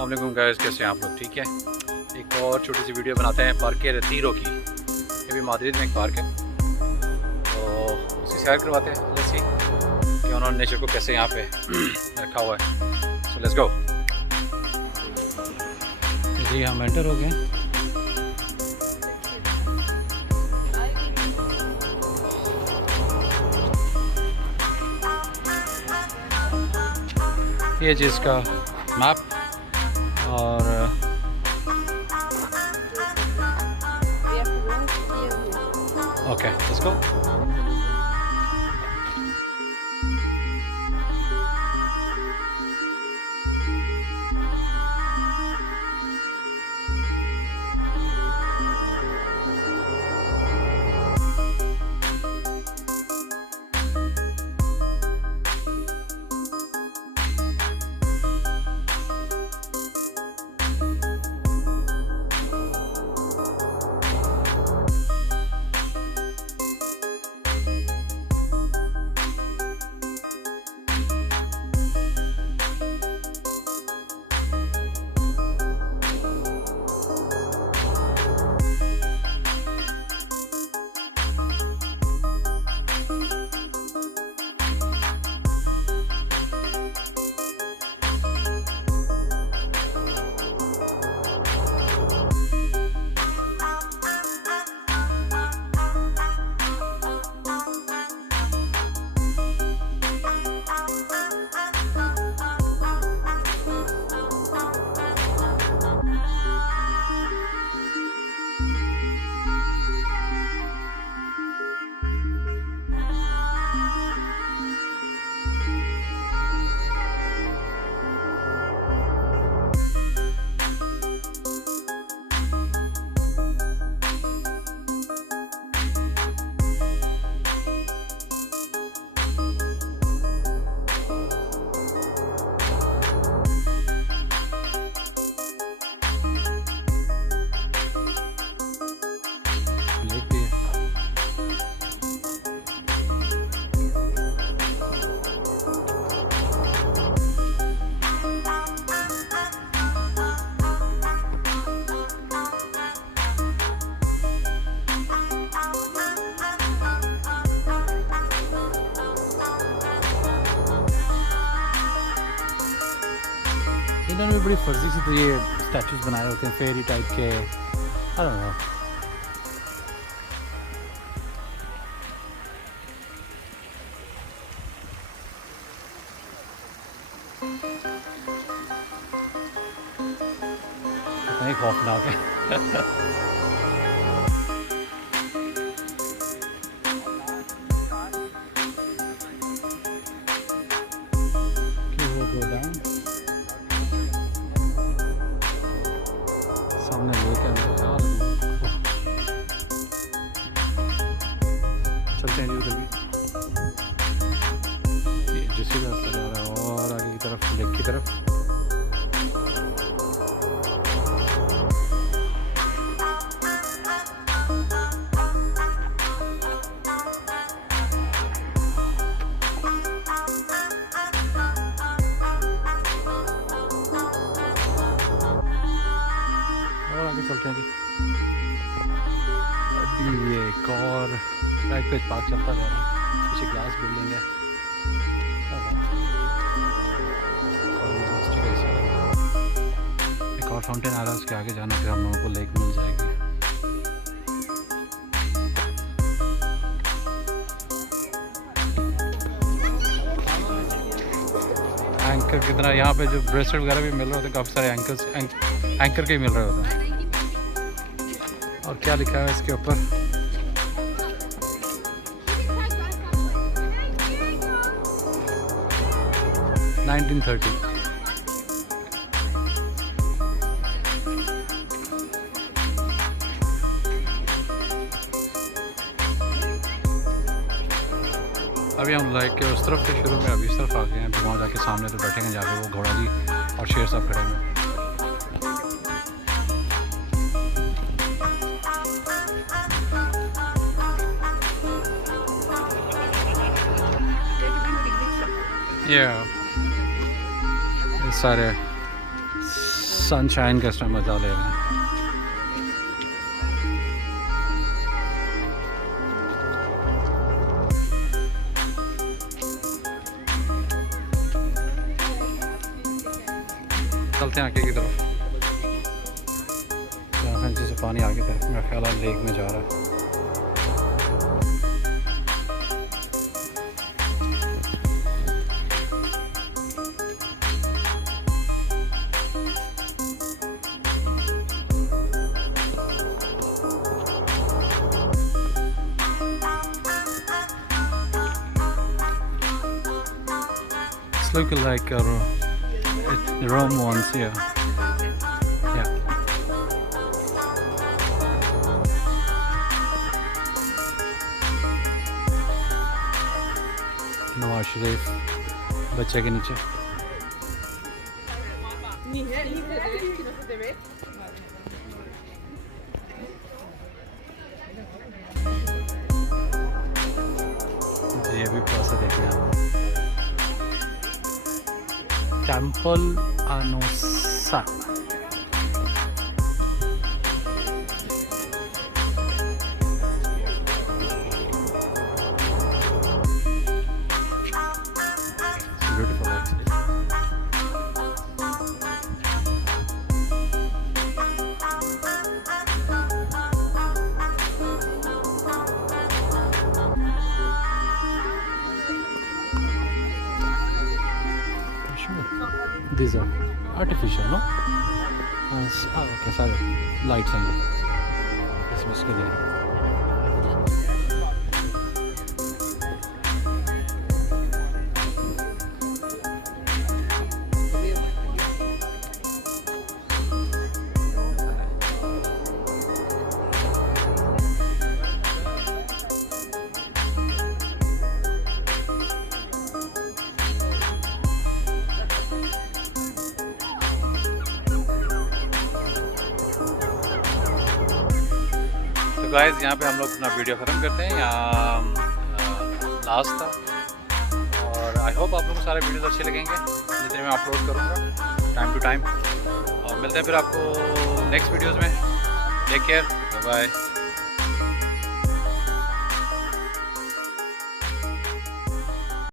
अस्सलाम वालेकुम गाइस, कैसे हैं आप लोग? ठीक है, एक और छोटी सी वीडियो बनाते हैं पार्क के रेतीरो की। ये भी माद्रिद में एक पार्क है, तो उसकी सैर करवाते हैं। लेट्स सी कि उन्होंने नेचर को कैसे यहाँ पे रखा हुआ है। So let's go. जी हम एंटर हो गए। ये चीज़ का मैप और ओके लेट्स गो। इन्होंने भी बड़ी फर्जी से तो ये स्टैचूज बनाए होते हैं, फेरी टाइप के। I don't know. कितना ही खौफनाक है। सामने लेकर चलते हैं जी उधर भी। ये जिस रास्ता जा रहा है और आगे की तरफ, लेक की तरफ। और आगे चलते हैं जी। अभी ये एक और राइट पे पार्क चलता जा रहा है। पीछे ग्लास बिल्डिंग है। एक और फाउंटेन आ रहा है, उसके आगे जाने फिर हम लोगों को लेक मिल जाएगी। एंकर की तरह यहाँ पे जो ब्रेसलेट वगैरह भी मिल रहे होते हैं, काफ़ी सारे एंकर के ही मिल रहे होते हैं। और क्या लिखा है इसके ऊपर? $1930। अभी हम लाइक के उस तरफ से शुरू में अभी इस तरफ आ गए हैं। वहाँ जाके सामने तो बैठेंगे जाके वो घोड़ा जी और शेर साहब खड़े हैं। ये सारे सनशाइन का इस टाइम मज़ा ले रहे हैं। चलते हैं आगे की तरफ, जहाँ जैसे पानी आगे तरफ मेरा ख्याल है लेक में जा रहा है। It's looking like the Rome ones here. Yeah. Nawaz Sharif बच्चे के नीचे। जी अभी प्रोसेस देखना है। Temple अनोसा। Beautiful actually. These are artificial, no? Okay, sorry. Lights हैं ये Christmas के लिए। तो गाइस यहाँ पे हम लोग अपना वीडियो ख़त्म करते हैं, यहाँ लास्ट था। और आई होप आप लोगों को सारे वीडियोस अच्छे लगेंगे जितने मैं अपलोड करूँगा टाइम टू टाइम। और मिलते हैं फिर आपको नेक्स्ट वीडियोस में। Take care, bye bye.